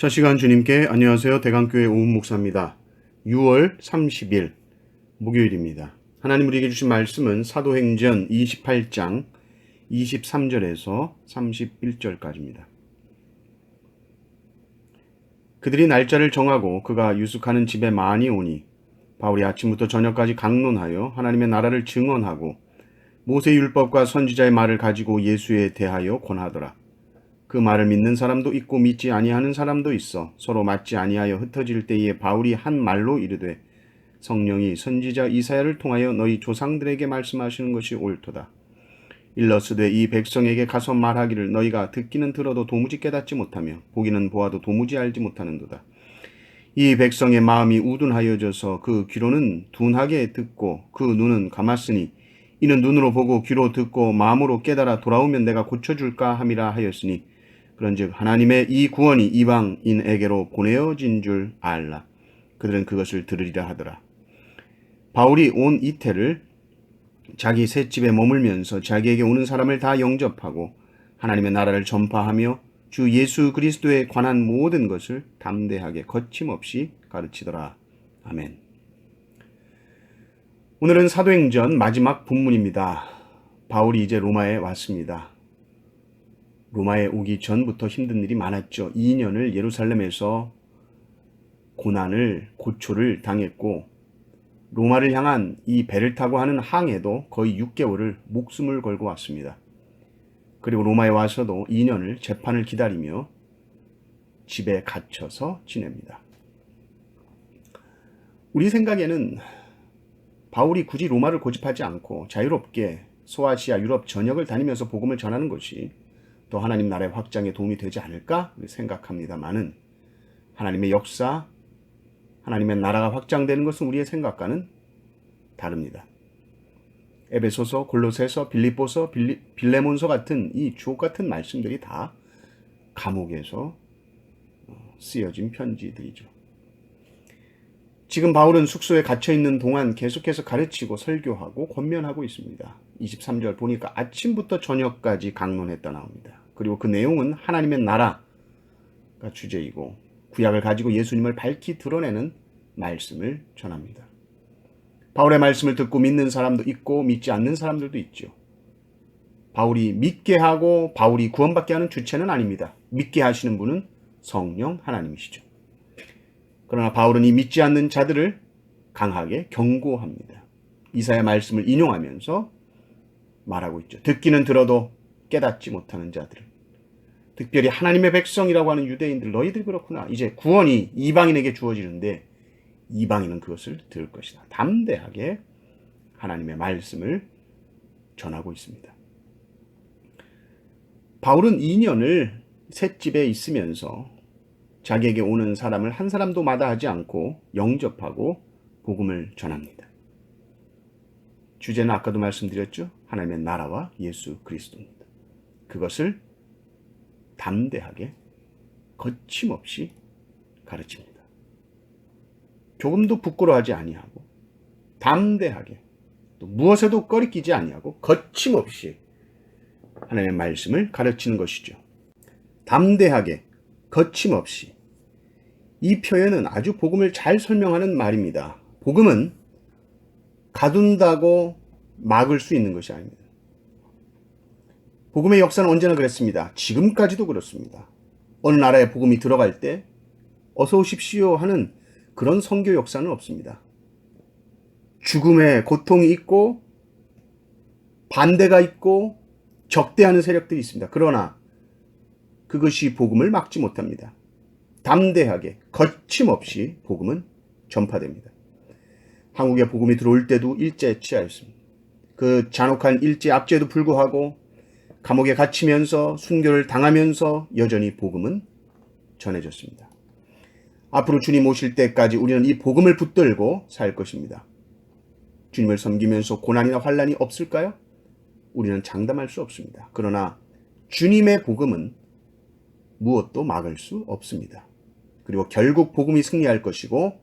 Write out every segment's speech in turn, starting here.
첫 시간 주님께 안녕하세요. 대강교회 오은 목사입니다. 6월 30일 목요일입니다. 하나님 우리에게 주신 말씀은 사도행전 28장 23절에서 31절까지입니다. 그들이 날짜를 정하고 그가 유숙하는 집에 많이 오니 바울이 아침부터 저녁까지 강론하여 하나님의 나라를 증언하고 모세 율법과 선지자의 말을 가지고 예수에 대하여 권하더라. 그 말을 믿는 사람도 있고 믿지 아니하는 사람도 있어 서로 맞지 아니하여 흩어질 때에 바울이 한 말로 이르되 성령이 선지자 이사야를 통하여 너희 조상들에게 말씀하시는 것이 옳도다. 일러스되 이 백성에게 가서 말하기를 너희가 듣기는 들어도 도무지 깨닫지 못하며 보기는 보아도 도무지 알지 못하는도다. 이 백성의 마음이 우둔하여져서 그 귀로는 둔하게 듣고 그 눈은 감았으니 이는 눈으로 보고 귀로 듣고 마음으로 깨달아 돌아오면 내가 고쳐줄까 함이라 하였으니 그런즉 하나님의 이 구원이 이방인에게로 보내어진 줄 알라. 그들은 그것을 들으리라 하더라. 바울이 온 이태를 자기 셋집에 머물면서 자기에게 오는 사람을 다 영접하고 하나님의 나라를 전파하며 주 예수 그리스도에 관한 모든 것을 담대하게 거침없이 가르치더라. 아멘. 오늘은 사도행전 마지막 본문입니다. 바울이 이제 로마에 왔습니다. 로마에 오기 전부터 힘든 일이 많았죠. 2년을 예루살렘에서 고초를 당했고 로마를 향한 이 배를 타고 하는 항해도 거의 6개월을 목숨을 걸고 왔습니다. 그리고 로마에 와서도 2년을 재판을 기다리며 집에 갇혀서 지냅니다. 우리 생각에는 바울이 굳이 로마를 고집하지 않고 자유롭게 소아시아 유럽 전역을 다니면서 복음을 전하는 것이 또 하나님 나라의 확장에 도움이 되지 않을까 생각합니다마는 하나님의 역사, 하나님의 나라가 확장되는 것은 우리의 생각과는 다릅니다. 에베소서, 골로새서, 빌립보서, 빌레몬서 같은 이 주옥 같은 말씀들이 다 감옥에서 쓰여진 편지들이죠. 지금 바울은 숙소에 갇혀있는 동안 계속해서 가르치고 설교하고 권면하고 있습니다. 23절 보니까 아침부터 저녁까지 강론했다 나옵니다. 그리고 그 내용은 하나님의 나라가 주제이고 구약을 가지고 예수님을 밝히 드러내는 말씀을 전합니다. 바울의 말씀을 듣고 믿는 사람도 있고 믿지 않는 사람들도 있죠. 바울이 믿게 하고 바울이 구원받게 하는 주체는 아닙니다. 믿게 하시는 분은 성령 하나님이시죠. 그러나 바울은 이 믿지 않는 자들을 강하게 경고합니다. 이사야 말씀을 인용하면서 말하고 있죠. 듣기는 들어도 깨닫지 못하는 자들을. 특별히 하나님의 백성이라고 하는 유대인들, 너희들 그렇구나. 이제 구원이 이방인에게 주어지는데 이방인은 그것을 들을 것이다. 담대하게 하나님의 말씀을 전하고 있습니다. 바울은 2년을 셋집에 있으면서 자기에게 오는 사람을 한 사람도 마다하지 않고 영접하고 복음을 전합니다. 주제는 아까도 말씀드렸죠. 하나님의 나라와 예수 그리스도입니다. 그것을 담대하게 거침없이 가르칩니다. 조금도 부끄러워하지 아니하고 담대하게 또 무엇에도 꺼리끼지 아니하고 거침없이 하나님의 말씀을 가르치는 것이죠. 담대하게 거침없이. 이 표현은 아주 복음을 잘 설명하는 말입니다. 복음은 가둔다고 막을 수 있는 것이 아닙니다. 복음의 역사는 언제나 그랬습니다. 지금까지도 그렇습니다. 어느 나라에 복음이 들어갈 때 어서 오십시오 하는 그런 선교 역사는 없습니다. 죽음의 고통이 있고 반대가 있고 적대하는 세력들이 있습니다. 그러나 그것이 복음을 막지 못합니다. 담대하게 거침없이 복음은 전파됩니다. 한국에 복음이 들어올 때도 일제치하였습니다. 그 잔혹한 일제 압제에도 불구하고 감옥에 갇히면서 순교를 당하면서 여전히 복음은 전해졌습니다. 앞으로 주님 오실 때까지 우리는 이 복음을 붙들고 살 것입니다. 주님을 섬기면서 고난이나 환난이 없을까요? 우리는 장담할 수 없습니다. 그러나 주님의 복음은 무엇도 막을 수 없습니다. 그리고 결국 복음이 승리할 것이고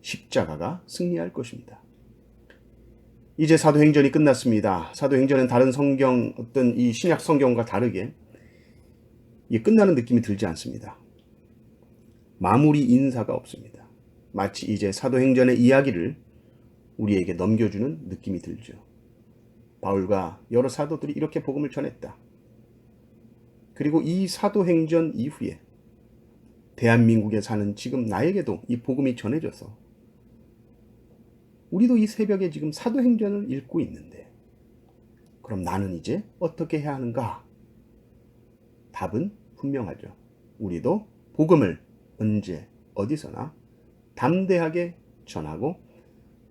십자가가 승리할 것입니다. 이제 사도행전이 끝났습니다. 사도행전은 다른 성경, 어떤 이 신약 성경과 다르게 끝나는 느낌이 들지 않습니다. 마무리 인사가 없습니다. 마치 이제 사도행전의 이야기를 우리에게 넘겨주는 느낌이 들죠. 바울과 여러 사도들이 이렇게 복음을 전했다. 그리고 이 사도행전 이후에 대한민국에 사는 지금 나에게도 이 복음이 전해져서 우리도 이 새벽에 지금 사도행전을 읽고 있는데 그럼 나는 이제 어떻게 해야 하는가? 답은 분명하죠. 우리도 복음을 언제 어디서나 담대하게 전하고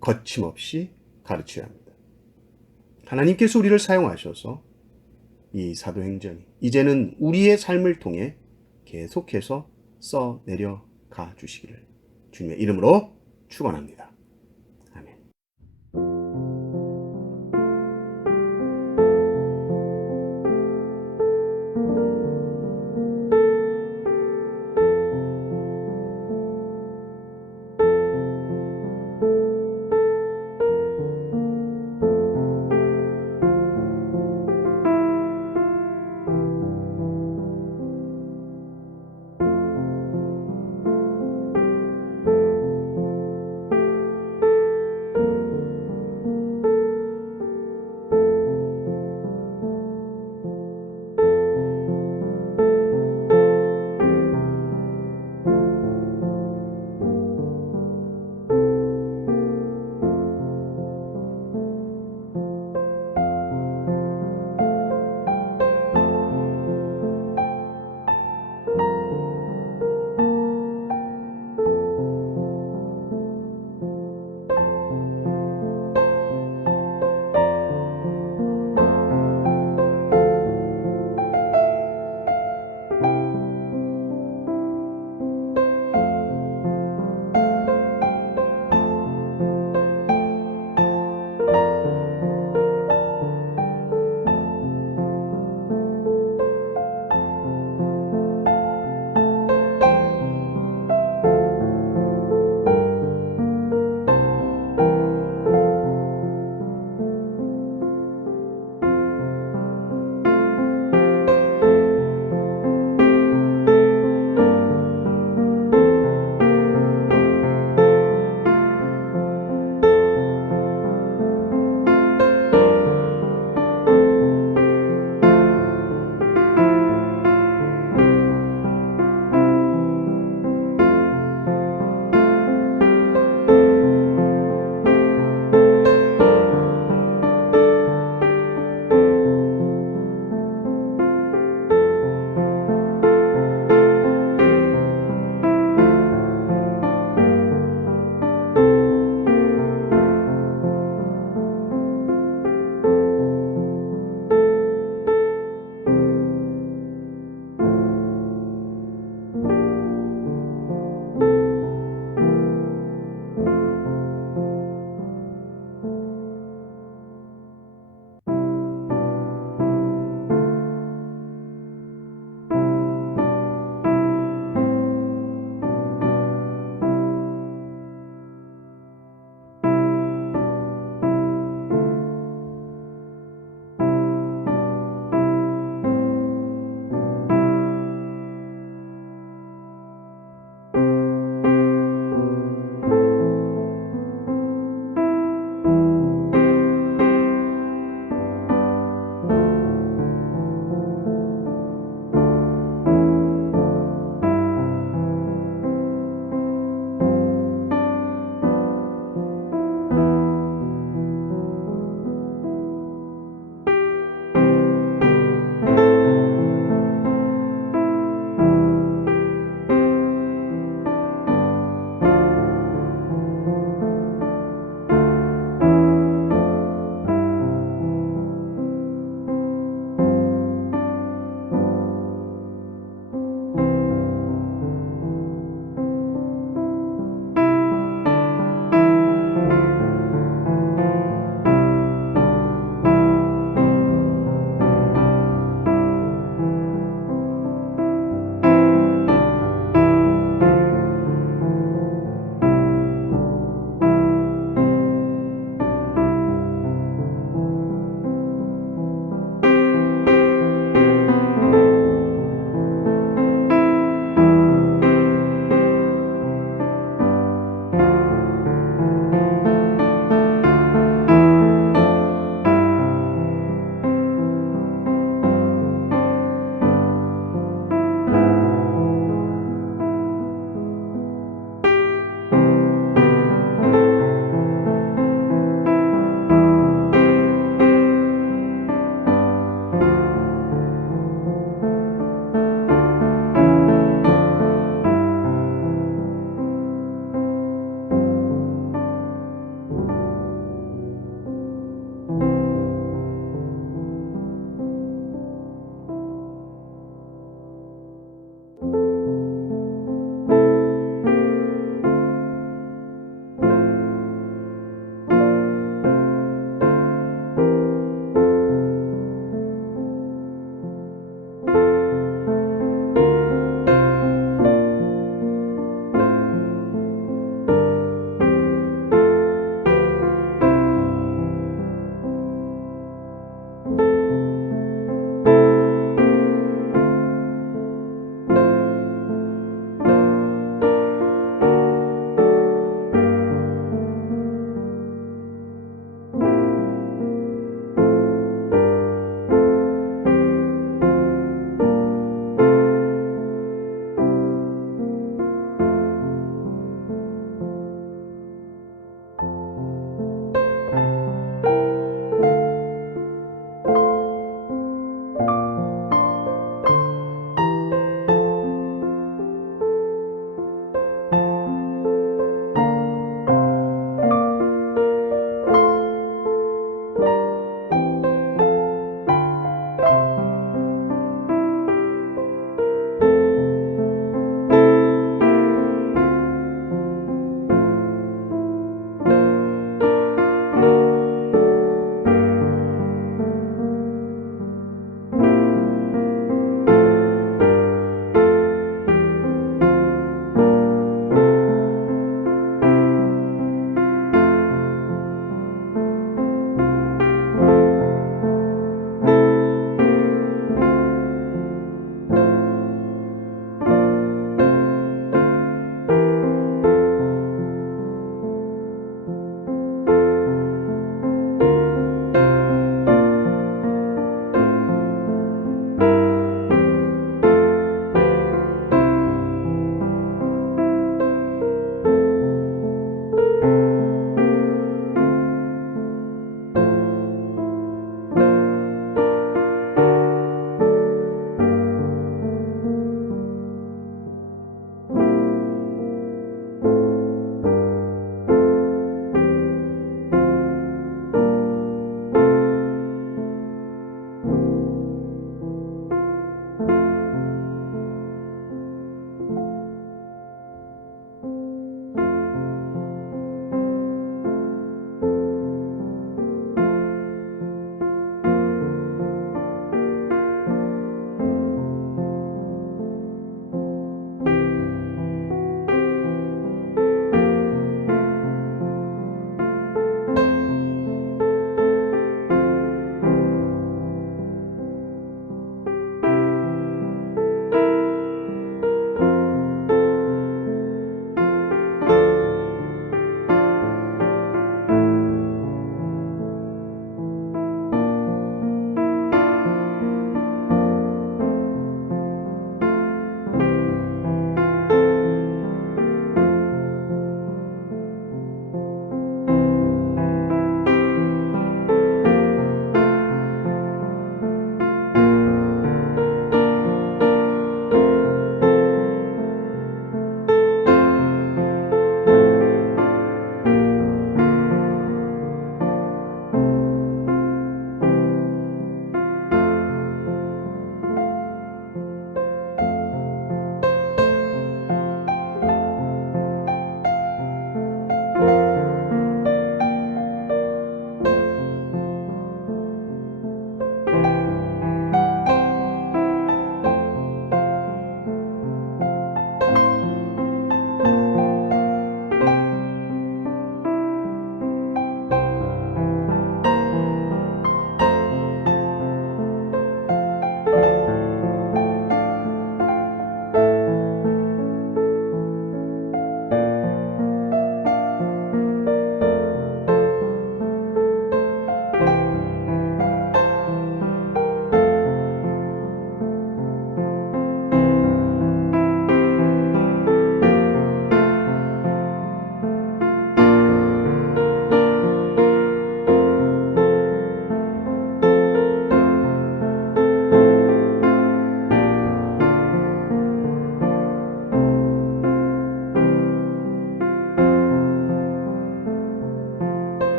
거침없이 가르쳐야 합니다. 하나님께서 우리를 사용하셔서 이 사도행전이 이제는 우리의 삶을 통해 계속해서 써내려가 주시기를 주님의 이름으로 축원합니다.